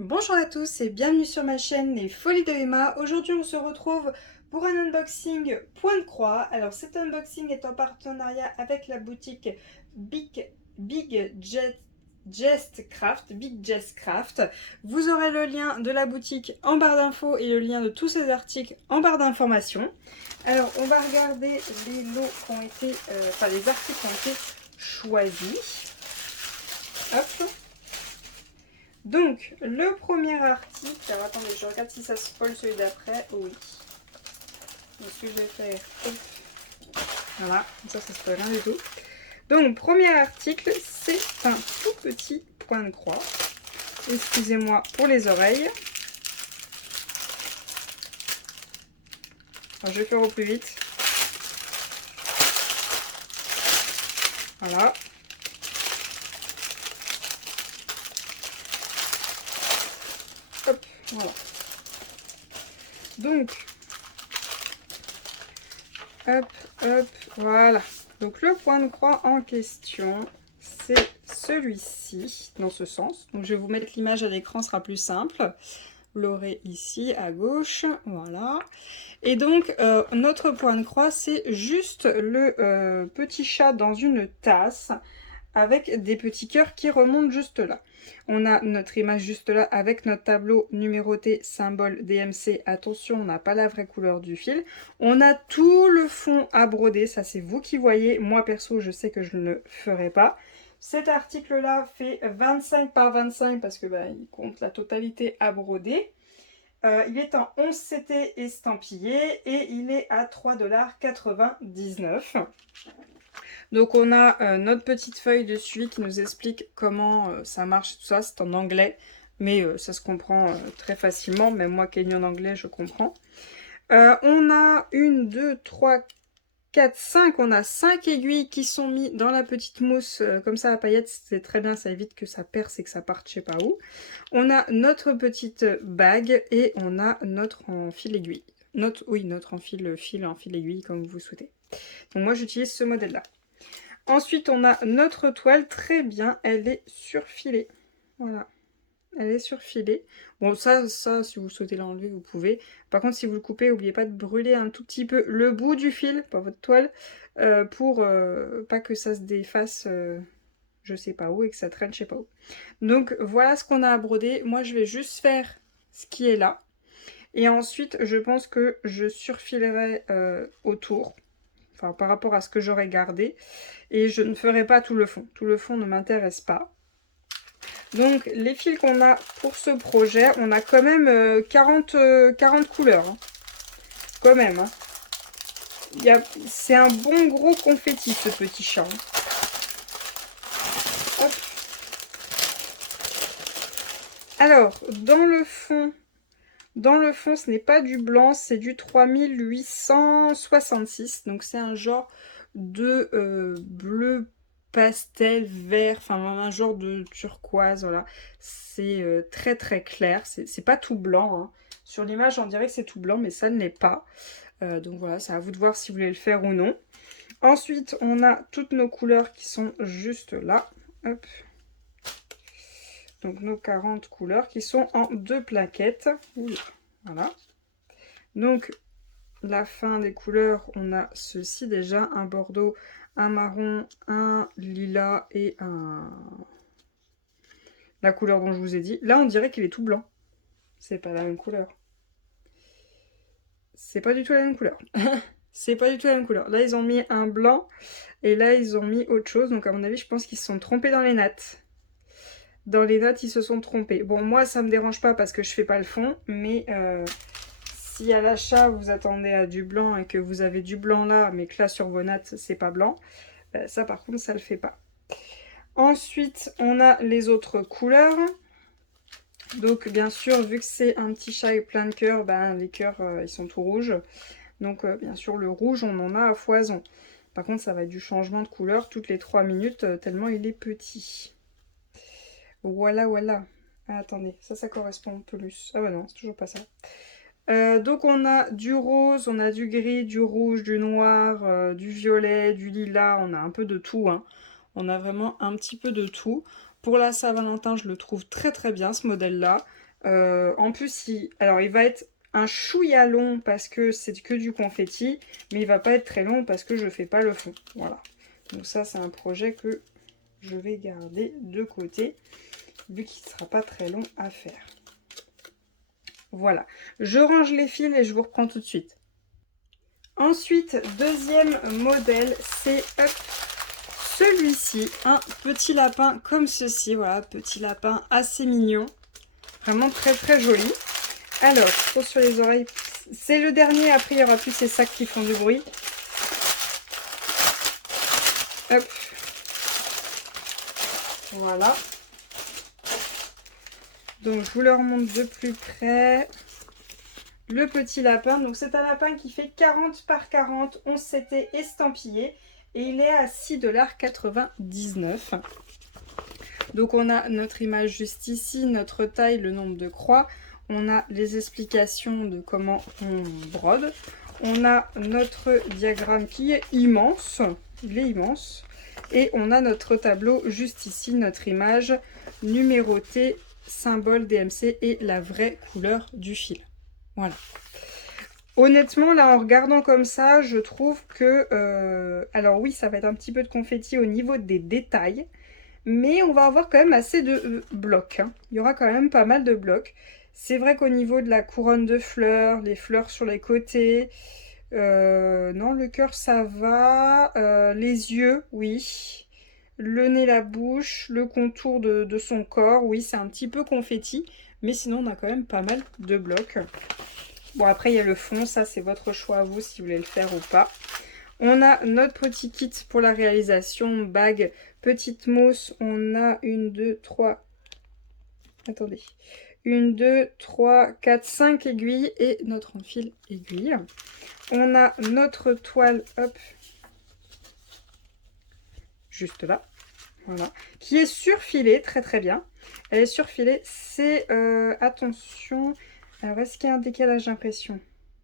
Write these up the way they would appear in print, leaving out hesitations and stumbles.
Bonjour à tous et bienvenue sur ma chaîne Les Folies de Emma. Aujourd'hui on se retrouve pour un unboxing point de croix. Alors cet unboxing est en partenariat avec la boutique Big Jest Craft. Vous aurez le lien de la boutique en barre d'infos et le lien de tous ces articles en barre d'informations. Alors on va regarder les lots qui ont été, les articles qui ont été choisis. Hop. Donc, le premier article, alors attendez, je regarde si ça spoil celui d'après. Oui. Donc, ce que je vais faire, hop. Voilà, ça spoil rien du tout. Donc, premier article, c'est un tout petit point de croix. Excusez-moi pour les oreilles. Alors, je vais faire au plus vite. Voilà. Hop, voilà. Donc, hop, voilà. Donc le point de croix en question, c'est celui-ci, dans ce sens. Donc je vais vous mettre l'image à l'écran, ce sera plus simple. Vous l'aurez ici, à gauche, voilà. Et donc, notre point de croix, c'est juste le petit chat dans une tasse, avec des petits cœurs qui remontent juste là. On a notre image juste là avec notre tableau numéroté symbole DMC. Attention, on n'a pas la vraie couleur du fil. On a tout le fond à broder, ça c'est vous qui voyez. Moi perso, je sais que je ne le ferai pas. Cet article-là fait 25 par 25 parce que il compte la totalité à broder. Il est en 11 CT estampillé et il est à 3,99 $. Donc on a notre petite feuille de suivi qui nous explique comment ça marche, tout ça. C'est en anglais, mais ça se comprend très facilement. Même moi qui ai lu en anglais, je comprends. On a 1, 2, 3, 4, 5. On a 5 aiguilles qui sont mises dans la petite mousse comme ça à paillettes. C'est très bien, ça évite que ça perce et que ça parte je sais pas où. On a notre petite bague et on a notre en fil aiguille. Notre en fil aiguille comme vous souhaitez. Donc moi j'utilise ce modèle-là. Ensuite, on a notre toile, très bien, elle est surfilée. Voilà, elle est surfilée. Bon, ça, si vous souhaitez l'enlever, vous pouvez. Par contre, si vous le coupez, n'oubliez pas de brûler un tout petit peu le bout du fil, pas votre toile, pour pas que ça se défasse, je sais pas où, et que ça traîne je sais pas où. Donc, voilà ce qu'on a à broder. Moi, je vais juste faire ce qui est là. Et ensuite, je pense que je surfilerai autour. Enfin, par rapport à ce que j'aurais gardé. Et je ne ferai pas tout le fond. Tout le fond ne m'intéresse pas. Donc, les fils qu'on a pour ce projet, on a quand même 40 couleurs. Hein. Quand même. Hein. C'est un bon gros confetti, ce petit chat. Hein. Hop. Alors, dans le fond, ce n'est pas du blanc, c'est du 3866. Donc, c'est un genre de bleu pastel vert, enfin un genre de turquoise, voilà. C'est très très clair, c'est pas tout blanc. Hein. Sur l'image, on dirait que c'est tout blanc, mais ça ne l'est pas. Donc voilà, c'est à vous de voir si vous voulez le faire ou non. Ensuite, on a toutes nos couleurs qui sont juste là. Hop. Donc nos 40 couleurs qui sont en 2 plaquettes. Voilà. Donc la fin des couleurs, on a ceci déjà, un bordeaux, un marron, un lilas et la couleur dont je vous ai dit. Là, on dirait qu'il est tout blanc. C'est pas la même couleur. C'est pas du tout la même couleur. C'est pas du tout la même couleur. Là, ils ont mis un blanc et là, ils ont mis autre chose. Donc, à mon avis, je pense qu'ils se sont trompés dans les nattes. Dans les nattes, ils se sont trompés. Bon, moi, ça me dérange pas parce que je fais pas le fond. Mais si à l'achat, vous attendez à du blanc et que vous avez du blanc là, mais que là, sur vos nattes, c'est pas blanc, ça, par contre, ça le fait pas. Ensuite, on a les autres couleurs. Donc, bien sûr, vu que c'est un petit chat avec plein de cœurs, les cœurs, ils sont tout rouges. Donc, bien sûr, le rouge, on en a à foison. Par contre, ça va être du changement de couleur toutes les 3 minutes, tellement il est petit. Voilà, voilà. Ah, attendez, ça correspond plus. Ah ouais, non, c'est toujours pas ça. Donc, on a du rose, on a du gris, du rouge, du noir, du violet, du lilas. On a un peu de tout, hein. On a vraiment un petit peu de tout. Pour la Saint-Valentin, je le trouve très très bien, ce modèle-là. En plus, alors il va être un chouïa long parce que c'est que du confetti, mais il va pas être très long parce que je fais pas le fond. Voilà. Donc ça, c'est un projet que je vais garder de côté, vu qu'il ne sera pas très long à faire. Voilà. Je range les fils et je vous reprends tout de suite. Ensuite, deuxième modèle, c'est celui-ci, un petit lapin comme ceci. Voilà, petit lapin assez mignon. Vraiment très très joli. Alors, trop sur les oreilles. C'est le dernier, après il n'y aura plus ces sacs qui font du bruit. Hop. Voilà. Donc je vous le remonte de plus près. Le petit lapin. Donc c'est un lapin qui fait 40 par 40, 11 CT estampillé. Et il est à 6,99 $. Donc on a notre image juste ici, notre taille, le nombre de croix. On a les explications de comment on brode. On a notre diagramme qui est immense. Il est immense. Et on a notre tableau juste ici, notre image numérotée, symbole DMC et la vraie couleur du fil. Voilà. Honnêtement, là, en regardant comme ça, je trouve que... alors oui, ça va être un petit peu de confetti au niveau des détails. Mais on va avoir quand même assez de blocs. Hein. Il y aura quand même pas mal de blocs. C'est vrai qu'au niveau de la couronne de fleurs, les fleurs sur les côtés... non, le cœur, ça va. Les yeux, oui. Le nez, la bouche, le contour de son corps, oui, c'est un petit peu confetti. Mais sinon, on a quand même pas mal de blocs. Bon, après, il y a le fond. Ça, c'est votre choix à vous si vous voulez le faire ou pas. On a notre petit kit pour la réalisation. Bague, petite mousse. On a une, deux, trois... Attendez. Une, deux, trois, quatre, 5 aiguilles et notre enfil aiguille. On a notre toile, hop, juste là, voilà, qui est surfilée, très très bien. Elle est surfilée, c'est, attention, alors est-ce qu'il y a un décalage d'impression?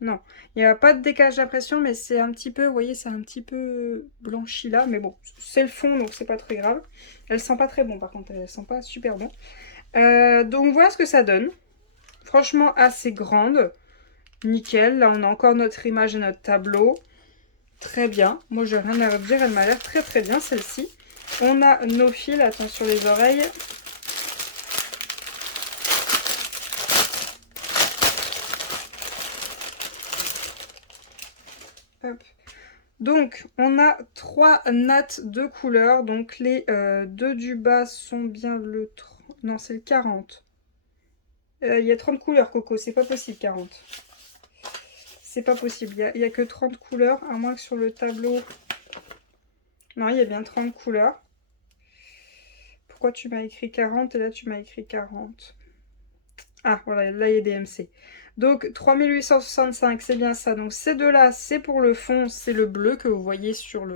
Non, il n'y a pas de décalage d'impression, mais c'est un petit peu, vous voyez, c'est un petit peu blanchi là, mais bon, c'est le fond, donc c'est pas très grave. Elle sent pas très bon, par contre, elle sent pas super bon. Donc voilà ce que ça donne. Franchement, assez grande. Nickel, là on a encore notre image et notre tableau. Très bien, moi j'ai rien à dire, elle m'a l'air très très bien celle-ci. On a nos fils, attention les oreilles. Hop. Donc on a 3 nattes de couleurs, donc les deux du bas sont bien le... Non c'est le 40. Il y a 30 couleurs Coco, c'est pas possible 40. C'est pas possible, il y a que 30 couleurs, à moins que sur le tableau... Non, il y a bien 30 couleurs. Pourquoi tu m'as écrit 40 et là tu m'as écrit 40? Ah, voilà, là il y a DMC. Donc 3865, c'est bien ça. Donc ces deux-là, c'est pour le fond, c'est le bleu que vous voyez sur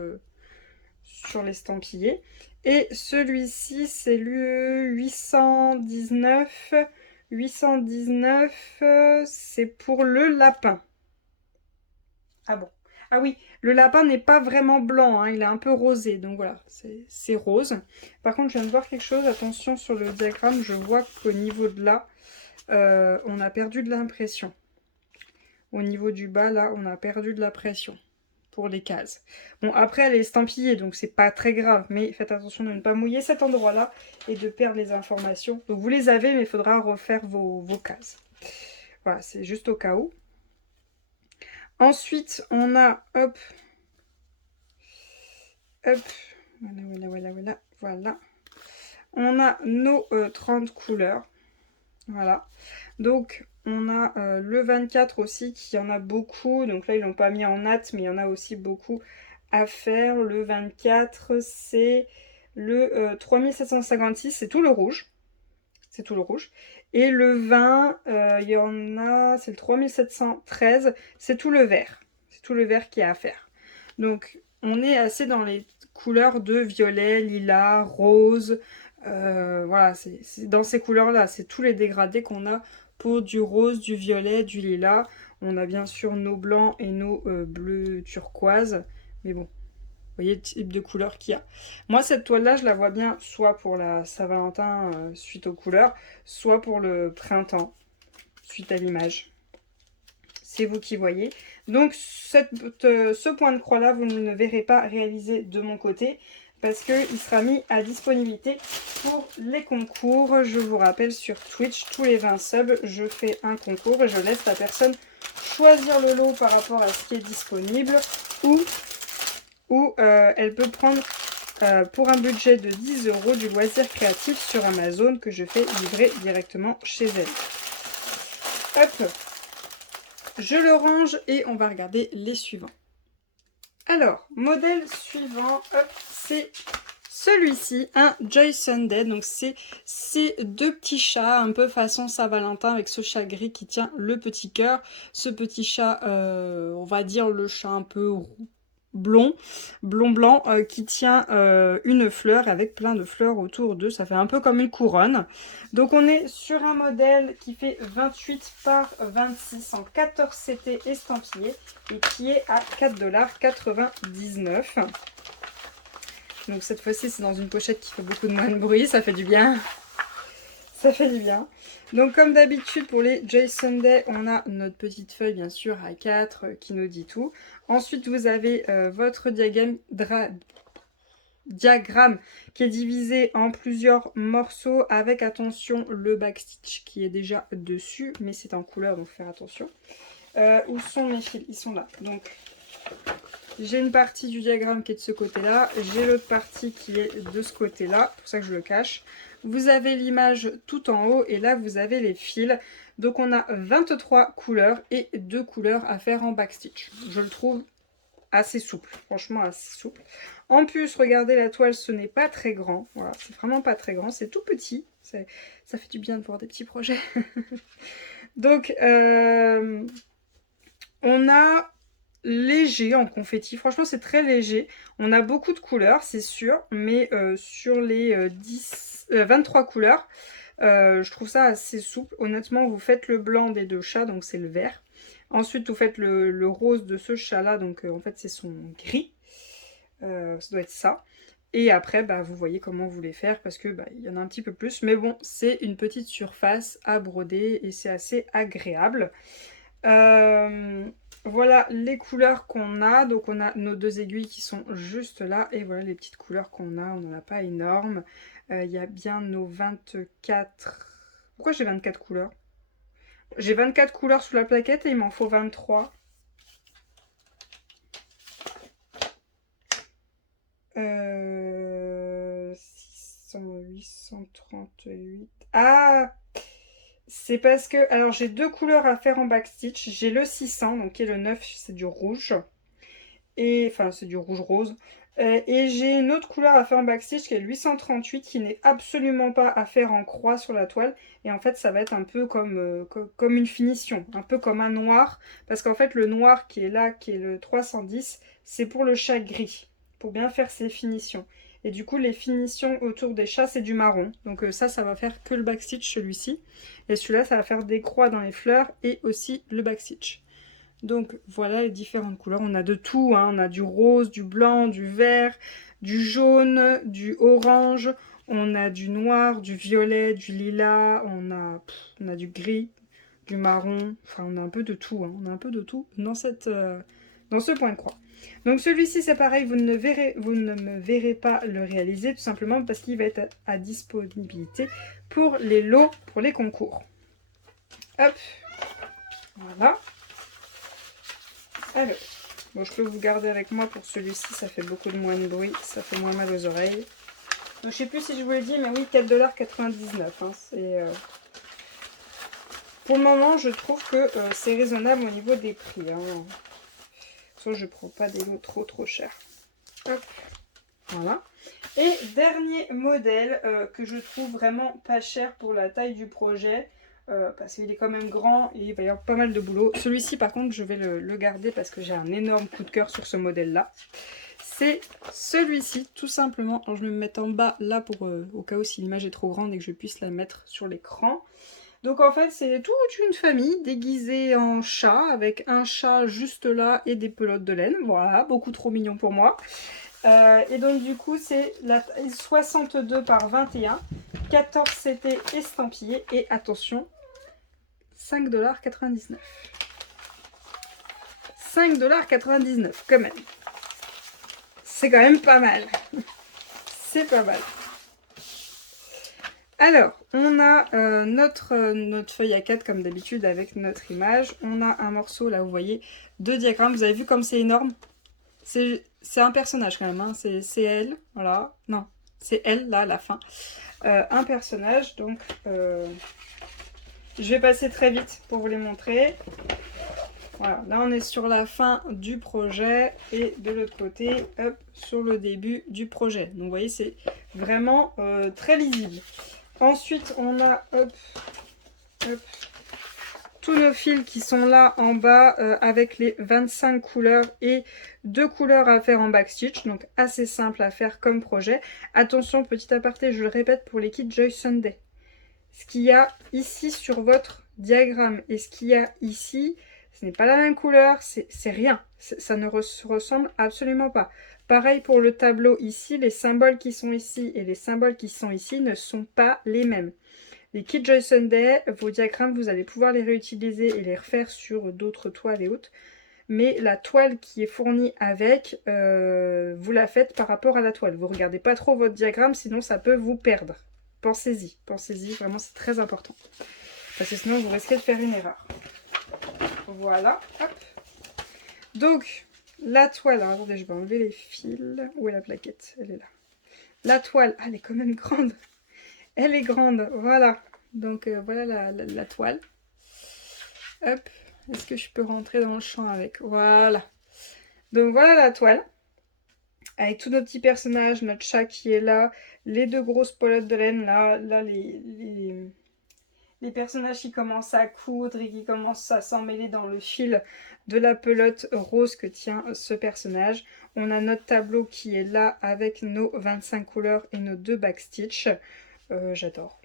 l'estampillé. Et celui-ci, c'est le 819. 819, c'est pour le lapin. Ah bon. Ah oui, le lapin n'est pas vraiment blanc, hein, il est un peu rosé, donc voilà, c'est rose. Par contre, je viens de voir quelque chose, attention sur le diagramme, je vois qu'au niveau de là, on a perdu de l'impression. Au niveau du bas, là, on a perdu de la pression pour les cases. Bon, après, elle est estampillée, donc c'est pas très grave, mais faites attention de ne pas mouiller cet endroit-là et de perdre les informations. Donc vous les avez, mais il faudra refaire vos cases. Voilà, c'est juste au cas où. Ensuite, on a, hop, hop, voilà. On a nos 30 couleurs. Voilà. Donc, on a le 24 aussi, qui en a beaucoup. Donc là, ils l'ont pas mis en natte, mais il y en a aussi beaucoup à faire. Le 24, c'est le 3756, c'est tout le rouge. C'est tout le rouge. Et le 20, il y en a, c'est le 3713, c'est tout le vert. C'est tout le vert qu'il y a à faire. Donc, on est assez dans les couleurs de violet, lilas, rose. Voilà, c'est dans ces couleurs-là. C'est tous les dégradés qu'on a pour du rose, du violet, du lilas. On a bien sûr nos blancs et nos bleus turquoise. Mais bon, voyez le type de couleur qu'il y a. Moi, cette toile-là, je la vois bien soit pour la Saint-Valentin suite aux couleurs, soit pour le printemps suite à l'image. C'est vous qui voyez. Donc, ce point de croix-là, vous ne le verrez pas réalisé de mon côté parce qu'il sera mis à disponibilité pour les concours. Je vous rappelle, sur Twitch, tous les 20 subs, je fais un concours et je laisse la personne choisir le lot par rapport à ce qui est disponible ou elle peut prendre pour un budget de 10 € du loisir créatif sur Amazon que je fais livrer directement chez elle. Hop, je le range et on va regarder les suivants. Alors, modèle suivant, c'est celui-ci, un Joy Sunday. Donc c'est ces deux petits chats un peu façon Saint-Valentin avec ce chat gris qui tient le petit cœur. Ce petit chat, on va dire le chat un peu blond blanc qui tient une fleur avec plein de fleurs autour d'eux. Ça fait un peu comme une couronne. Donc on est sur un modèle qui fait 28 par 26 en 14 CT estampillé et qui est à 4,99 $. Donc cette fois-ci c'est dans une pochette qui fait beaucoup de moins de bruit, ça fait du bien. Ça fait du bien. Donc comme d'habitude pour les Joy Sunday, on a notre petite feuille bien sûr A4 qui nous dit tout. Ensuite vous avez votre diagramme qui est divisé en plusieurs morceaux avec attention le backstitch qui est déjà dessus, mais c'est en couleur donc faire attention. Où sont mes fils? Ils sont là. Donc j'ai une partie du diagramme qui est de ce côté-là, j'ai l'autre partie qui est de ce côté-là, c'est pour ça que je le cache. Vous avez l'image tout en haut et là vous avez les fils. Donc on a 23 couleurs et 2 couleurs à faire en backstitch. Je le trouve assez souple, franchement assez souple. En plus, regardez la toile, ce n'est pas très grand. Voilà, c'est vraiment pas très grand, c'est tout petit. Ça fait du bien de voir des petits projets. Donc on a léger en confetti, franchement c'est très léger. On a beaucoup de couleurs c'est sûr, mais sur les 23 couleurs, je trouve ça assez souple. Honnêtement vous faites le blanc des deux chats, donc c'est le vert. Ensuite vous faites le rose de ce chat là, donc en fait c'est son gris. Ça doit être ça. Et après bah, vous voyez comment vous les faire parce que bah, y en a un petit peu plus. Mais bon c'est une petite surface à broder et c'est assez agréable. Voilà les couleurs qu'on a. Donc on a nos deux aiguilles qui sont juste là. Et voilà les petites couleurs qu'on a. On n'en a pas énorme. Il y a bien nos 24... Pourquoi j'ai 24 couleurs? J'ai 24 couleurs sous la plaquette et il m'en faut 23. 600, 838... Ah! C'est parce que, alors j'ai deux couleurs à faire en backstitch. J'ai le 600, donc qui est le 9, c'est du rouge. Et, enfin, c'est du rouge rose. Et j'ai une autre couleur à faire en backstitch qui est le 838, qui n'est absolument pas à faire en croix sur la toile. Et en fait, ça va être un peu comme, comme une finition, un peu comme un noir. Parce qu'en fait, le noir qui est là, qui est le 310, c'est pour le chat gris, pour bien faire ses finitions. Et du coup, les finitions autour des chats, c'est du marron. Donc ça va faire que le backstitch, celui-ci. Et celui-là, ça va faire des croix dans les fleurs et aussi le backstitch. Donc voilà les différentes couleurs. On a de tout, hein. On a du rose, du blanc, du vert, du jaune, du orange. On a du noir, du violet, du lilas. On a du gris, du marron. Enfin, on a un peu de tout, hein. On a un peu de tout dans ce point de croix. Donc celui-ci c'est pareil, vous ne me verrez pas le réaliser tout simplement parce qu'il va être à disponibilité pour les lots, pour les concours. Hop, voilà. Alors, bon je peux vous garder avec moi pour celui-ci, ça fait beaucoup de moins de bruit, ça fait moins mal aux oreilles. Donc je sais plus si je vous l'ai dit, mais oui 4,99 $. Hein, pour le moment je trouve que c'est raisonnable au niveau des prix. Hein. Je prends pas des lots trop chers. Hop. Voilà. Et dernier modèle que je trouve vraiment pas cher pour la taille du projet. Parce qu'il est quand même grand et il va y avoir pas mal de boulot. Celui-ci par contre je vais le garder parce que j'ai un énorme coup de cœur sur ce modèle là. C'est celui-ci tout simplement. Alors, je vais me mettre en bas là pour au cas où si l'image est trop grande et que je puisse la mettre sur l'écran. Donc en fait c'est toute une famille déguisée en chat avec un chat juste là et des pelotes de laine. Voilà, beaucoup trop mignon pour moi. Et donc du coup c'est la taille 62 par 21, 14 CT estampillé et attention, 5,99 $. 5,99 $ quand même. C'est quand même pas mal. C'est pas mal. Alors, on a notre feuille A4 comme d'habitude avec notre image. On a un morceau là, vous voyez, de diagramme. Vous avez vu comme c'est énorme? C'est un personnage quand même, hein. C'est elle, voilà. Non, c'est elle là à la fin. Un personnage, donc je vais passer très vite pour vous les montrer. Voilà, là on est sur la fin du projet et de l'autre côté, hop, sur le début du projet. Donc vous voyez, c'est vraiment très lisible. Ensuite, on a hop, tous nos fils qui sont là en bas avec les 25 couleurs et 2 couleurs à faire en backstitch. Donc assez simple à faire comme projet. Attention, petit aparté, je le répète pour les kits Joy Sunday. Ce qu'il y a ici sur votre diagramme et ce qu'il y a ici, ce n'est pas la même couleur, c'est rien. Ça ne ressemble absolument pas. Pareil pour le tableau ici, les symboles qui sont ici et les symboles qui sont ici ne sont pas les mêmes. Les kits Joy Sunday, vos diagrammes, vous allez pouvoir les réutiliser et les refaire sur d'autres toiles et autres. Mais la toile qui est fournie avec, vous la faites par rapport à la toile. Vous ne regardez pas trop votre diagramme, sinon ça peut vous perdre. Pensez-y, vraiment c'est très important. Parce que sinon vous risquez de faire une erreur. Voilà, hop. Donc, la toile, alors attendez, je vais enlever les fils. Où est la plaquette? Elle est là. La toile, elle est quand même grande. Elle est grande, voilà. Donc voilà la toile. Hop, est-ce que je peux rentrer dans le champ avec? Voilà. Donc voilà la toile. Avec tous nos petits personnages, notre chat qui est là, les 2 grosses pelotes de laine, là les personnages qui commencent à coudre et qui commencent à s'emmêler dans le fil de la pelote rose que tient ce personnage. On a notre tableau qui est là avec nos 25 couleurs et nos 2 backstitch. J'adore.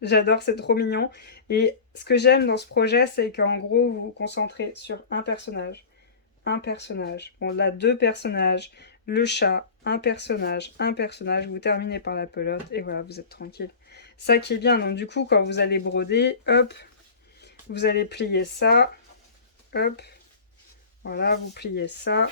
J'adore, c'est trop mignon. Et ce que j'aime dans ce projet, c'est qu'en gros, vous vous concentrez sur un personnage. Un personnage. Bon, là, 2 personnages. Le chat, un personnage, vous terminez par la pelote et voilà, vous êtes tranquille. Ça qui est bien, donc du coup, quand vous allez broder, hop, vous allez plier ça, hop, voilà, vous pliez ça,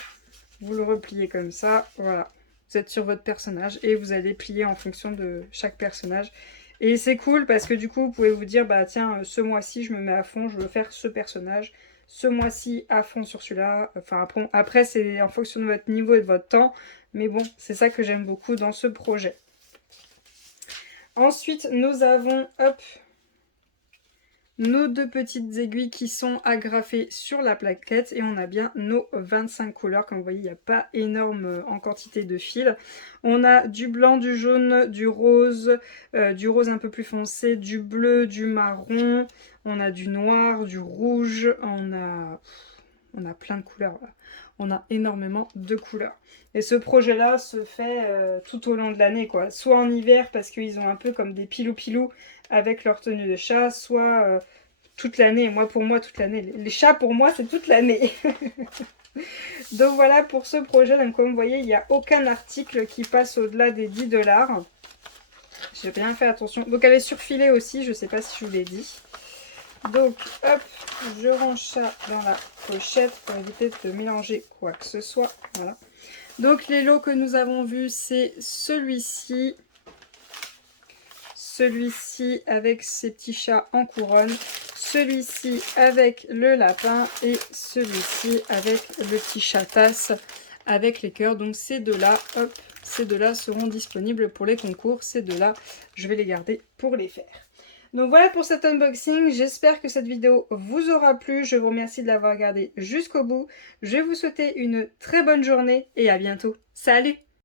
vous le repliez comme ça, voilà. Vous êtes sur votre personnage et vous allez plier en fonction de chaque personnage. Et c'est cool parce que du coup, vous pouvez vous dire, bah tiens, ce mois-ci, je me mets à fond, je veux faire ce personnage. Ce mois-ci, à fond sur celui-là. Enfin, après, c'est en fonction de votre niveau et de votre temps. Mais bon, c'est ça que j'aime beaucoup dans ce projet. Ensuite, nous avons, hop, nos 2 petites aiguilles qui sont agrafées sur la plaquette. Et on a bien nos 25 couleurs. Comme vous voyez, il n'y a pas énorme en quantité de fils. On a du blanc, du jaune, du rose un peu plus foncé, du bleu, du marron. On a du noir, du rouge. On a plein de couleurs. Là. On a énormément de couleurs. Et ce projet-là se fait tout au long de l'année, quoi. Soit en hiver, parce qu'ils ont un peu comme des pilou-pilou avec leur tenue de chat, soit toute l'année. Pour moi, toute l'année. Les chats, pour moi, c'est toute l'année. Donc voilà pour ce projet. Donc comme vous voyez, il n'y a aucun article qui passe au-delà des 10 $. J'ai bien fait attention. Donc elle est surfilée aussi, je ne sais pas si je vous l'ai dit. Donc hop, je range ça dans la pochette pour éviter de mélanger quoi que ce soit. Voilà. Donc les lots que nous avons vus, c'est celui-ci. Celui-ci avec ses petits chats en couronne. Celui-ci avec le lapin. Et celui-ci avec le petit chat tasse avec les cœurs. Donc ces deux-là, hop, ces deux-là seront disponibles pour les concours. Ces deux-là, je vais les garder pour les faire. Donc voilà pour cet unboxing, j'espère que cette vidéo vous aura plu, je vous remercie de l'avoir regardé jusqu'au bout, je vais vous souhaiter une très bonne journée et à bientôt, salut!